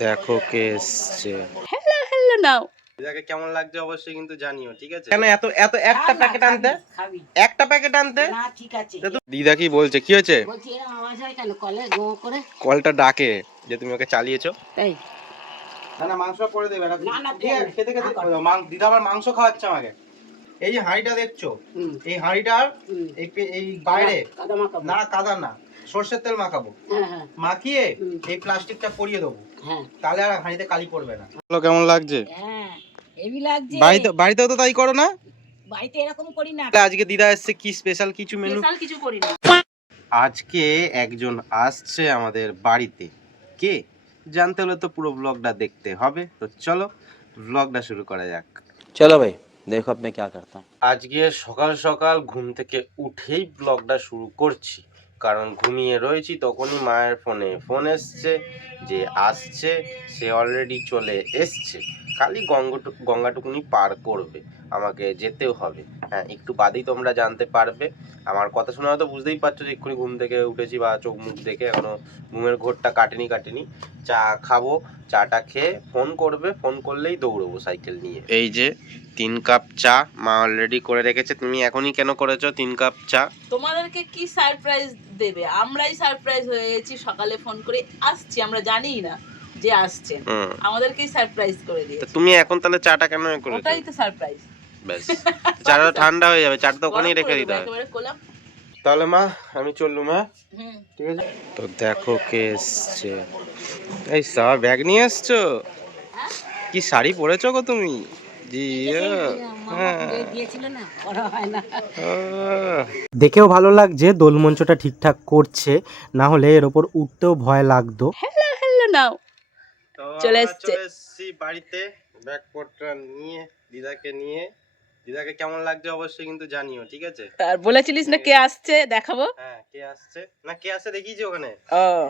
দেখো কে এসছে। Hello hello নাও। দিদাকে কেমন লাগছে অবশ্যই কিন্তু জানিও, ঠিক আছে? কেন এত এত একটা প্যাকেট আনতে? একটা প্যাকেট আনতে? না ঠিক আছে। দিদা কি বলছে, কি হয়েছে? বলছি এরকম আওয়াজ হয় কেন কলে গো করে? কলটা ডাকে যে তুমি ওকে চালিয়েছো। তাই না না, মাংস পরে দেবে না। না, দিয়ে খেতে খেতে দিদা আবার মাংস খাওয়াচ্ছে আমাকে। এই যে হাঁড়িটা দেখছো, এই হাঁড়িটার এই বাইরে না কাদা না, সর্ষের তেল মাখাবো। মাখিয়ে এই প্লাস্টিকটা পরিয়ে দেবো, তাহলে আর হাঁড়িতে কালি পড়বে না। কেমন লাগছে? হ্যাঁ হেভি লাগছে। বাড়িতেও তো তাই করো না? বাড়িতে এরকম করি না। আজকে দিদা এসছে, কি স্পেশাল কিছু মেনু? স্পেশাল কিছু করি না। আজকে একজন আসছে আমাদের বাড়িতে। কে জানতে হলে তো পুরো ব্লগটা দেখতে হবে। তো চলো ব্লগটা শুরু করা যাক। चलो भाई देखो अब मैं क्या करता हूँ। আজকে সকাল সকাল ঘুম থেকে উঠেই ব্লগটা শুরু করছি, কারণ ঘুমিয়ে রয়েছি। তখনই মায়ের ফোন এসছে যে আসছে, সে অলরেডি চলে এসছে, খালি গঙ্গাটুকুনি পার করবে, আমাকে যেতেও হবে। হ্যাঁ, একটু বাদেই তোমরা জানতে পারবে। আমার কথা শুনে হয়তো বুঝতেই পারছো যে এক্ষুনি ঘুম থেকে উঠেছি বা চোখ মুখ দেখে এখনো ঘুমের ঘোরটা কাটেনি। চা খাবো, চাটা খেয়ে ফোন করবে, ফোন করলেই দৌড়বো সাইকেল নিয়ে। এই যে 3 কাপ চা মা অলরেডি করে রেখেছে। তুমি এখনই কেন করেছো 3 কাপ চা? তোমাদেরকে কি সারপ্রাইজ দেবে? আমরাই সারপ্রাইজ হয়ে গেছি। সকালে ফোন করে আসছি, আমরা জানি না যে আসছে, আমাদেরকেই সারপ্রাইজ করে দিয়েছে। তুমি এখন তাহলে চাটা কেন করেছো? ওটাই তো সারপ্রাইজ। ব্যাস, চাটা ঠান্ডা হয়ে যাবে, চাটা তো ওখানেই রেখে দিতে হবে। তাহলে মা আমি চললুম। হ্যাঁ ঠিক আছে। তো দেখো কে এসছে। এই সারা ব্যাগ নিয়ে এসছো? কি শাড়ি পরেছো গো তুমি? জি দেখেও ভালো লাগছে, দোলমঞ্চটা ঠিকঠাক করছে, না হলে এর ওপর উঠতেও ভয় লাগতো। হ্যালো হ্যালো নাও। চলে এসেছি বাড়িতে, ব্যাগপত্র নিয়ে, দিদাকে নিয়ে। দিদাকে কেমন লাগছে অবশ্যই কিন্তু জানিও, ঠিক আছে? আর বলেছিলিস না কে আসছে দেখাবো? হ্যাঁ, কে আসছে না কে আসছে দেখিয়েছি ওখানে,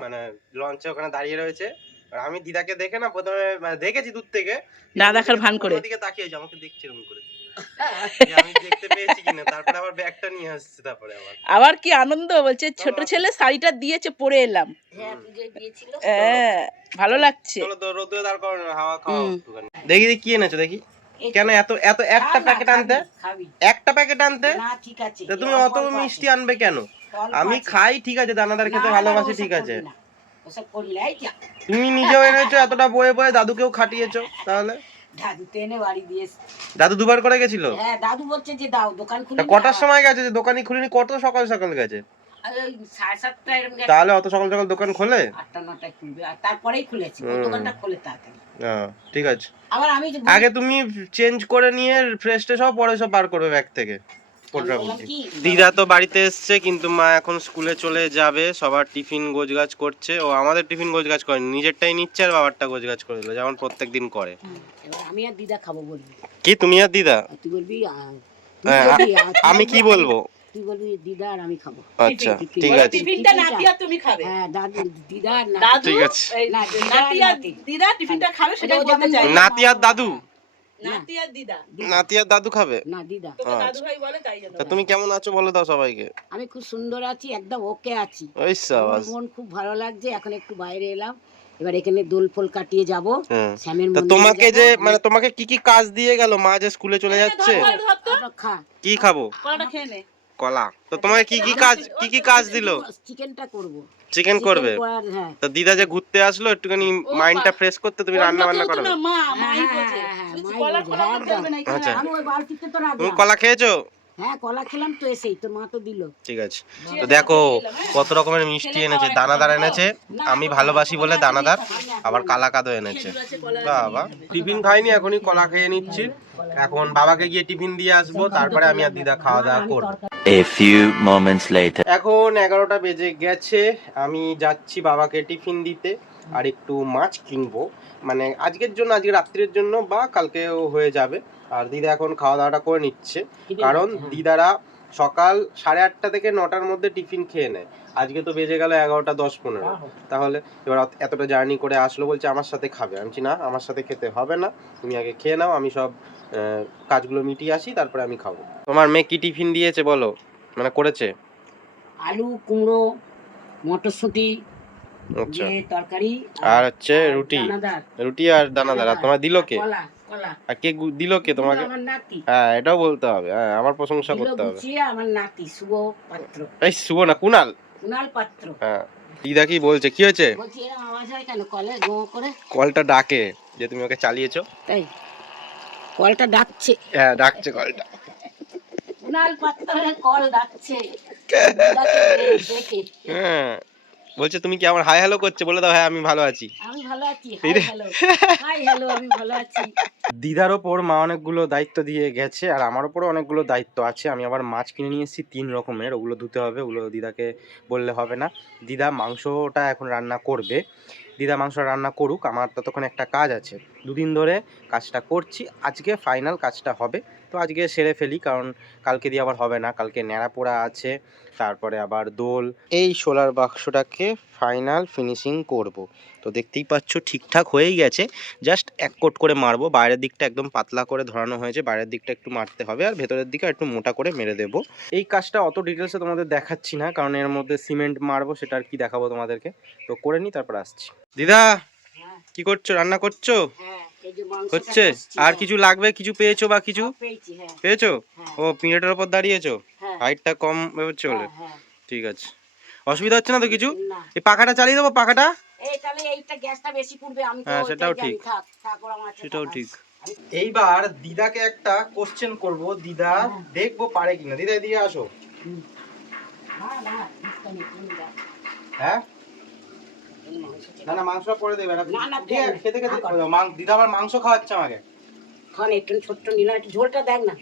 মানে লঞ্চে ওখানে দাঁড়িয়ে রয়েছে। আর আমি দিদাকে দেখে না প্রথমে মানে দেখেছি দূর থেকে, না দেখার ভান করে ওদিকে তাকিয়েছি, আমাকে দেখছে এরকম করে যে আমি দেখতে পেয়েছি কিনা। তারপরে আবার ব্যাগটা নিয়ে আসছে, তারপরে আবার কি আনন্দ। বলছে ছোট ছেলে শাড়িটা দিয়েছে, পরে এলাম। হ্যাঁ ভালো লাগছে। চলো তো রোদে দাঁড় করো না, হাওয়া খাও একটুখানি। দেখি কি এনেছো দেখি। কেন এত এত একটা প্যাকেট আনতে? একটা প্যাকেট আনতে? না ঠিক আছে। তুমি অত মিষ্টি আনবে কেন? আমি খাই ঠিক আছে, দানাদার খেতে ভালোবাসি ঠিক আছে। তুমি নিজেও এনেছো এতটা বয়ে বয়ে, দাদুকেও খাটিয়েছো। তাহলে দাদু টেনে বাড়ি দিয়েছে। দাদু দুবার করে গেছিল? হ্যাঁ দাদু বলছে যে দাও দোকান খুলে। কটার সময় গেছে? যে দোকানই খুলিনি, কত সকাল সকাল গেছে? 7:30 তাহলে অত সকাল সকাল দোকান খোলে? 8টা-9টায় খুলবে, আর তারপরেই খুলেছে। দোকানটা খোলে তাড়াতাড়ি। ঠিক আছে। আবার আমি আগে তুমি চেঞ্জ করে নিয়ে ফ্রেশ ট্রেশ সব পরে সব বার করবে ব্যাগ থেকে। দিদা তো বাড়িতে এসছে, কিন্তু মা এখন স্কুলে চলে যাবে। সবার টিফিন গোছগাছ করছে। ও আমাদের টিফিন গোছগাছ করেনি, নিজেরটাই নিচ্ছে আর বাবারটা গোছগাছ করে দিল, যেমন প্রত্যেকদিন করে। এবার আমি আর দিদা খাবো বলবি। কি তুমি আর দিদা? তুই বলবি আমি কি বলবো? তুই বলবি দিদা আর আমি খাবো। আচ্ছা ঠিক আছে। টিফিনটা নাতি আর তুমি খাবে। হ্যাঁ দাদু দিদা আর দাদু, ঠিক আছে। নাতি আর দিদা টিফিনটা খাবে, সেটা বলতে চাই। নাতি আর দাদু? নাতি আর দিদা। নাতি আর দাদু খাবে? না দিদা। তোকে দাদু ভাই বলে তাই জন্য। তা তুমি কেমন আছো বলে দাও সবাইকে। আমি খুব সুন্দর আছি, একদম ওকে আছি। ওই সাবাস। মন খুব ভালো লাগছে। এখন একটু বাইরে এলাম, এবার এখানে দোল ফোল কাটিয়ে যাব শ্যামের মন্দিরে। মন্দিরে। তোমাকে যে মানে তোমাকে কি কি কাজ দিয়ে গেল মা, যে স্কুলে চলে যাচ্ছে? কি খাবো? কলাটা খেয়ে নে। কলা। তো তোমাকে কি কি কাজ দিল? চিকেনটা করব। চিকেন করবে? হ্যাঁ। তো দিদা যে ঘুরতে আসলো, একটুখানি মাইন্ডটা ফ্রেশ করতে তুমি রান্না বান্না করো। না মা মাই বোঝে। কলা করবে না এখানে। আমি ওই বালতিতে তো রাখলাম। তুমি কলা খেয়েছো? হ্যাঁ কলা খেলাম তো, এসেই তো মা তো দিল। ঠিক আছে। তো দেখো কত রকমের মিষ্টি এনেছে। দানাদার এনেছে, আমি ভালোবাসি বলে দানাদার। আবার কালাকাদও এনেছে। বাবা টিফিন খাইনি, এখনই কলা খেয়ে নিচ্ছি। এখন বাবাকে গিয়ে টিফিন দিয়ে আসবো, তারপরে আমি আর দিদা খাওয়া দাওয়া করবো। A few moments later. এখন 11টা বেজে গেছে, আমি যাচ্ছি বাবাকে টিফিন দিতে। আর একটু মাছ কিনবো, মানে আজকের জন্য, আজকে রাত্রির জন্য, বা কালকেও হয়ে যাবে। আর দিদা এখন খাওয়া দাওয়াটা করে নিচ্ছে, কারণ দিদারা সকাল 8:30 থেকে 9টার মধ্যে টিফিন খেয়ে নেয়। আজকে তো বেজে গেল 11টা 10-15। তাহলে এবার এতটা জার্নি করে আসলো, বলছে আমার সাথে খাবে। আমি বলছি না, আমার সাথে খেতে হবে না, তুমি আগে খেয়ে নাও, আমি সব কাজগুলো মিটিয়ে আসি, তারপরে আমি খাবো। তোমার মেয়ে কি টিফিন দিয়েছে বলো, মানে করেছে? আলু কুমড়ো মটরশুঁটি আচ্ছা দিয়ে তরকারি আর হচ্ছে রুটি দানাদার রুটি আর দানাদার আর তোমার দিল কে কলা কলা আর কে দিল কে তোমাকে আমার নাতি হ্যাঁ এটাও বলতে হবে হ্যাঁ আমার প্রশংসা দিল করতে হবে গুছিয়ে আমার নাতি শুভ পাত্র এই শুভ না কুনাল কুণাল পাত্র হ্যাঁ দিদা কি বলছে কি হয়েছে বলছি এরকম আওয়াজ হয় কেন কলে গো করে কলটা ডাকে যে তুমি ওকে চালিয়েছো তাই কলটা ডাকছে হ্যাঁ ডাকছে কলটা কুণাল পাত্রের কল ডাকছে দেখে হ্যাঁ বলছে তুমি কি আমার হাই হ্যালো করছে বলে দাও হ্যাঁ আমি ভালো আছি আমি ভালো আছি হাই হ্যালো আমি ভালো আছি দিদার ওপর মা অনেকগুলো দায়িত্ব দিয়ে গেছে আর আমার ওপরও অনেকগুলো দায়িত্ব আছে। আমি আবার মাছ কিনে নিয়ে এসেছি 3 রকমের, ওগুলো ধুতে হবে, ওগুলো দিদাকে বললে হবে না। দিদা মাংসটা এখন রান্না করবে, দিদা মাংস রান্না করুক, আমার ততক্ষণ একটা কাজ আছে। 2 দিন ধরে কাজটা করছি, আজকে ফাইনাল কাজটা হবে, তো আজকে সেরে ফেলি, কারণ কালকে দিয়ে আবার হবে না, কালকে ন্যাড়া পোড়া আছে, তারপরে আবার দোল। এই সোলার বাক্সটাকে ফাইনাল ফিনিশিং করব। তো দেখতেই পাচ্ছ ঠিকঠাক হয়েই গেছে, জাস্ট 1 কোট করে মারবো। বাইরের দিকটা একদম পাতলা করে ধরানো হয়েছে, বাইরের দিকটা একটু মারতে হবে আর ভেতরের দিকে একটু মোটা করে মেরে দেবো। এই কাজটা অত ডিটেলসে তোমাদের দেখাচ্ছি না, কারণ এর মধ্যে সিমেন্ট মারবো, সেটা আর কি দেখাবো তোমাদেরকে। তো করে নিই, তারপর আসছি। দিদা কি করছো, রান্না করছো? হচ্ছে আর কিছু লাগবে, কিছু পেয়েছো বা কিছু পেয়েছো? ও পিঁড়েটার উপর দাঁড়িয়েছো, হাইটটা কম হচ্ছে বলে, ঠিক আছে, অসুবিধা হচ্ছে না তো কিছু? এই পাখাটা চালিয়ে দেবো, পাখাটা। হ্যাঁ সেটাও ঠিক, সেটাও ঠিক। এইবার দিদাকে একটা কোশ্চেন করব, দিদা দেখবো পারে কিনা। দিদা এদিকে আসো। হ্যাঁ না না মাংস পরে দেবে না, খেতে খেতে দিদা আবার মাংস খাওয়াচ্ছে আমাকে। খান একটু ছোট্ট নিলাম, একটু ঝোলটা দেখ না,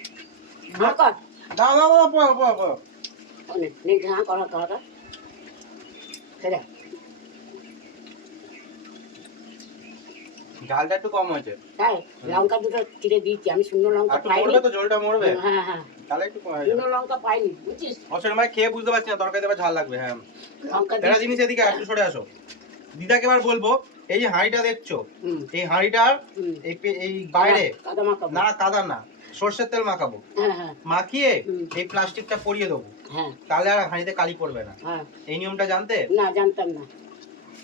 ঝোল কর দাও দাও দাও পড়ো পড়ো পড়ো। অনেক নেই ঘা করা করা খেলে ঝালটা একটু কম হয়েছে। তাই লঙ্কা দুটো চিড়ে দিয়েছি আমি, শুকনো লঙ্কা একটু পাইনি মরবে তো, জলটা মরবে, হ্যাঁ হ্যাঁ তাহলে একটু কম হয়ে শুকনো যাবে। লঙ্কা পাইনি বুঝছিস, অসর ভাই খেয়ে বুঝতে পারছি না, তরকারি দেবে ঝাল লাগবে। হ্যাঁ লঙ্কা একটা জিনিস এদিকে একটু সরে আসো। দিদাকে এবার বলবো, এই যে হাঁড়িটা দেখছো, এই হাঁড়িটার এই বাইরে কাদা মাখাবো না, কাদা না, সর্ষের তেল মাখাবো, হ্যাঁ হ্যাঁ মাখিয়ে এই প্লাস্টিকটা পরিয়ে দেবো, হ্যাঁ তাহলে আর হাঁড়িতে কালি পড়বে না। হ্যাঁ এই নিয়মটা জানতে? না জানতাম না,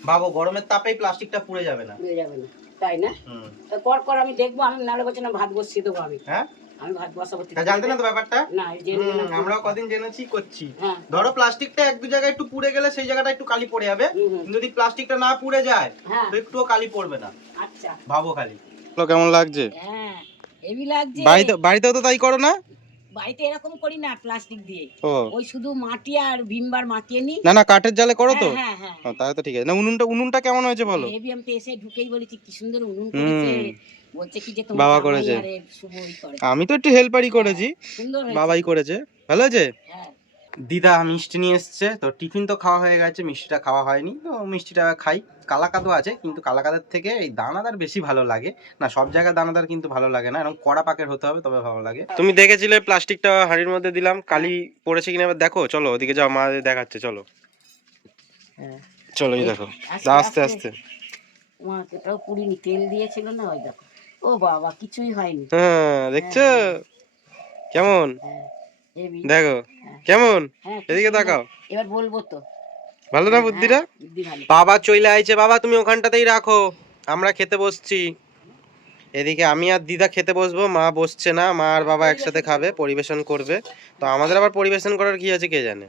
ভাবো গরমের তাপেই প্লাস্টিকটা পুড়ে যাবে না। হয়ে যাবে না, তাই না? হুম তা কর কর আমি দেখবো, আমি নালে বলছি না ভাত বসিয়ে দেবো আমি, হ্যাঁ আমি ভাত বসাবো তা জানতে না তো ব্যাপারটা? না এই জেনে নিলাম। আমরাও কদিন জেনেছি, করছি। হ্যাঁ ধরো প্লাস্টিকটা 1-2 জায়গায় একটু পুড়ে গেলে সেই জায়গাটা একটু কালি পড়ে যাবে, কিন্তু যদি প্লাস্টিকটা না পুড়ে যায় হ্যাঁ তো একটুও কালি পড়বে না। আচ্ছা ভাবো খালি কেমন লাগছে। হ্যাঁ হেভি লাগছে। বাড়িতেও তো তাই করো না? বাড়িতে এরকম করি না প্লাস্টিক দিয়ে, ও ওই শুধু মাটি আর ভিমবার মাখিয়ে নি। না না কাঠের জালে করো তো? হ্যাঁ হ্যাঁ তাহলে তো ঠিক আছে। না উনুনটা কেমন হয়েছে বলো? হেভি, আমি তো এসে ঢুকেই বলেছি কি সুন্দর উনুন করেছে, বলছে কি যে তোমার বাবা জামাই করেছে। আরে শুভই করে। আমি তো একটু হেল্পারই করেছি, সুন্দর হয়েছে। বাবাই করেছে, ভালো হয়েছে। হ্যাঁ দিদা মিষ্টি নিয়ে এসছে, তো টিফিন তো খাওয়া হয়ে গেছে, মিষ্টিটা খাওয়া হয়নি, তো মিষ্টিটা খাই। কালাকাদও আছে, কিন্তু কালাকাদের থেকে এই দানাদার বেশি ভালো লাগে। না সব জায়গায় দানাদার কিন্তু ভালো লাগে না, এরকম কড়া পাকের হতে হবে তবে ভালো লাগে। তুমি দেখেছিলে প্লাস্টিকটা হাঁড়ির মধ্যে দিলাম, কালি পড়েছে কিনা এবার দেখো। চলো ওদিকে যাও, মা দেখাচ্ছে, চলো হ্যাঁ চলো এই দেখো, আস্তে আস্তে। মা এটাও পুড়িনি, তেল দিয়েছিল না, ওই দেখো। ও বাবা কিছুই হয়নি। হ্যাঁ দেখছো কেমন, হ্যাঁ হেভি দেখো কেমন, হ্যাঁ এদিকে তাকাও। এবার বলবো তো, ভালো না বুদ্ধিটা? বুদ্ধি ভালো। বাবা চলে আইছে, বাবা তুমি ওখানটাতেই রাখো, আমরা খেতে বসছি। এদিকে আমি আর দিদা খেতে বসবো, মা বসছে না, মা আর বাবা একসাথে খাবে, পরিবেশন করবে। তো আমাদের আবার পরিবেশন করার কি আছে কে জানে,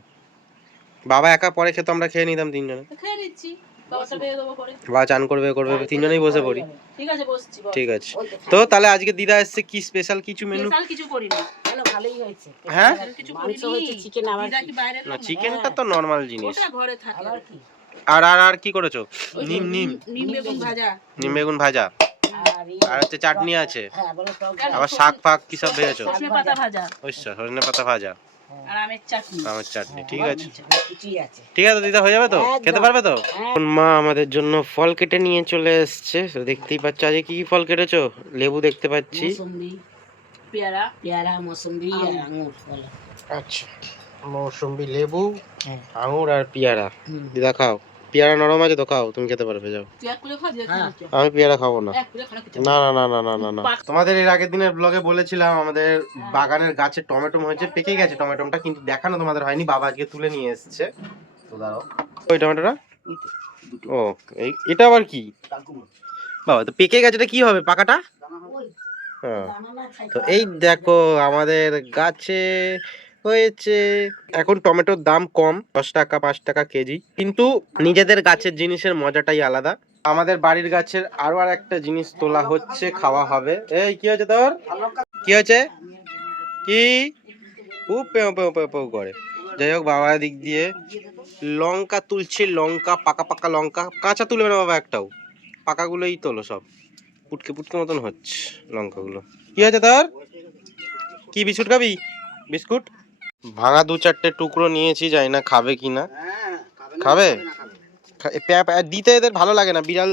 বাবা একা পরে খেতে, আমরা খেয়ে নিতাম 3 জনে। খেয়ে নিচ্ছি, বাবাটা বেয়ে দেবো পরে। বাবা চান করবে 3 জনেই বসে পড়ি। ঠিক আছে বসছি, বস। ঠিক আছে, তো তাহলে আজকে দিদা এসছে, কি স্পেশাল কিছু মেনু? স্পেশাল কিছু করিনি, চলো ভালোই হয়েছে। হ্যাঁ কিছু মাংস করিনি। হয়েছে, চিকেন আবার দিদা কি? কি বাইরে না চিকেনটা তো নরমাল জিনিস। ওটা ঘরে থাকে। আবার কি? আর আর আর কি করেছো? নিম নিম নিম বেগুন ভাজা, নিম বেগুন ভাজা, আর আর হচ্ছে চাটনি আছে, হ্যাঁ বলো টক আবার শাক ফাক কি সব ভেজেছো? সজনে পাতা ভাজা সজনে পাতা ভাজা, আর আমের চাটনি। আমের চাটনি, ঠিক আছে। কিছুই আছে। ঠিক আছে দিদা, হয়ে যাবে তো, একদম। খেতে পারবে তো? এখন মা আমাদের জন্য ফল কেটে নিয়ে চলে এসছে, তো দেখতেই পাচ্ছ আজকে কি কি ফল কেটেছো। লেবু দেখতে পাচ্ছি, মৌসুম্বি, পেয়ারা, পেয়ারা, মৌসুম্বি আর আঙুর বলো। আচ্ছা মৌসুম্বি, লেবু, হ্যাঁ আঙুর আর পেয়ারা। হুম। দিদা খাও, পেয়ারা নরম আছে তো, খাও, তুমি খেতে পারবে, যাও। তুই এক কুলে খা, দিয়ে হ্যাঁ। খাচ্ছি। আমি পেয়ারা খাবো না। এক কুলে খানা খেতে না না না না না না না। তোমাদের এর আগের দিনের ব্লগে বলেছিলাম আমাদের বাগানের গাছে টমেটো হয়েছে, পেকে গেছে টমেটোটা, কিন্তু দেখানো তোমাদের হয়নি, বাবা আজকে তুলে নিয়ে এসেছে। তো দাঁড়াও, ওই টমেটোটা ও এটা আবার কি বাবা? তো পেকে গেছে, এটা কি হবে পাকাটা? হ্যাঁ। তো এই দেখো আমাদের গাছে হয়েছে। এখন টমেটোর দাম কম, 10 টাকা 5 টাকা কেজি, কিন্তু নিজেদের গাছের জিনিসের মজাটাই আলাদা। আমাদের বাড়ির গাছের আরো আর একটা জিনিস তোলা হচ্ছে, খাওয়া হবে। এই কি হয়েছে তোর? কি হয়েছে? কি পেও পেও পেও পেও করে? যাই হোক, বাবা দিক দিয়ে লঙ্কা তুলছে, লঙ্কা পাকা পাকা লঙ্কা। কাঁচা তুলবে না বাবা একটাও, পাকাগুলোই তোলো সব। পুটকে পুটকে মতন হচ্ছে লঙ্কাগুলো। কি হয়েছে তোর? কি বিস্কুট খাবি? বিস্কুট ভাঙা 2-4টে টুকরো নিয়েছি, জানি না খাবে কিনা। খাবে? দিতে এদের ভালো লাগে না, বিড়াল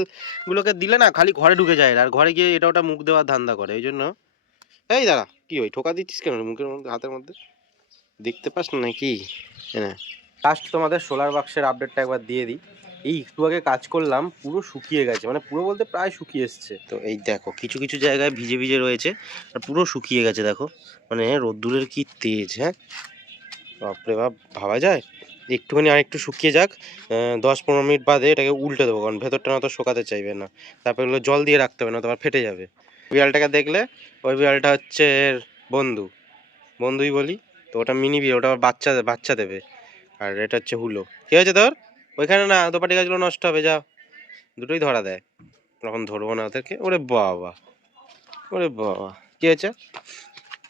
গুলোকে দিলে না খালি ঘরে ঢুকে যায়, আর ঘরে গিয়ে এটা ওটা মুখ দেওয়ার ধান্দা করে, এই জন্য। এই দাঁড়া, কি ওই ঠোকা দিচ্ছিস কেন মুখের মধ্যে, হাতের মধ্যে? দেখতে পাস না নাকি? হ্যাঁ, লাস্ট তোমাদের সোলার বাক্সের আপডেটটা একবার দিয়ে দিই। এই একটু আগে কাজ করলাম, পুরো শুকিয়ে গেছে, মানে পুরো বলতে প্রায় শুকিয়ে এসছে। তো এই দেখো কিছু কিছু জায়গায় ভিজে ভিজে রয়েছে, আর পুরো শুকিয়ে গেছে দেখো, মানে রোদ্দুরের কি তেজ! হ্যাঁ বাপরে বাপ, ভাবা যায়? একটুখানি আর একটু শুকিয়ে যাক, 10-15 মিনিট বাদে এটাকে উল্টে দেবো, কারণ ভেতরটা না তো শোকাতে চাইবে না। তারপর এগুলো জল দিয়ে রাখতে হবে, না তোমার ফেটে যাবে। বিড়ালটাকে দেখলে, ওই বিড়ালটা হচ্ছে এর বন্ধু, বন্ধুই বলি। তো ওটা মিনি বিড়াল, ওটা আবার বাচ্চা বাচ্চা দেবে। আর এটা হচ্ছে হুলো। কি হয়েছে তোর? ওইখানে না, দোপাটি গাছগুলো নষ্ট হবে, যাও। দুটোই ধরা দেয়, তখন ধরবো না ওদেরকে। ওরে বাবা, ওরে বাবা, কি হয়েছে?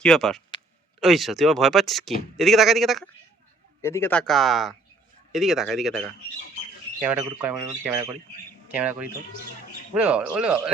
কি ব্যাপার? ওই তুই আবার ভয় পাচ্ছিস কি? এদিকে তাকা, এদিকে তাকা, এদিকে তাকা, এদিকে তাকা, এদিকে তাকা। ক্যামেরা করি, ক্যামেরা করি, ক্যামেরা করি, ক্যামেরা করি তো। ওরে বাবা, ওরে বাবা।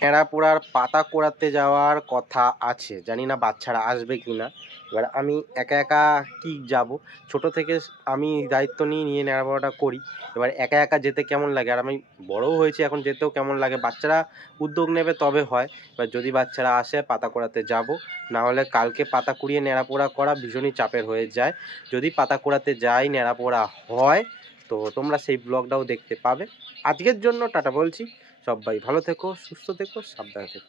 ন্যাড়াপোড়ার পাতা কোড়াতে যাওয়ার কথা আছে, জানি না বাচ্চারা আসবে কিনা। এবার আমি একা একা কি যাব? ছোট থেকে আমি দায়িত্ব নিয়ে নিয়ে ন্যাড়াপোড়াটা করি। এবার একা একা যেতে কেমন লাগে, আর আমি বড়ও হয়েছি এখন, যেতেও কেমন লাগে। বাচ্চারা উদ্যোগ নেবে তবে হয়। এবার যদি বাচ্চারা আসে পাতা কোড়াতে যাব, না হলে কালকে পাতা কুড়িয়ে ন্যাড়াপোড়া করা ভীষণই চাপের হয়ে যায়। যদি পাতা কোড়াতে যাই, ন্যাড়াপোড়া হয়, তো তোমরা সেই ব্লগটাও দেখতে পাবে। আজকের জন্য টাটা বলছি। সবাই ভালো থেকো, সুস্থ থেকো, সাবধানে থেকো।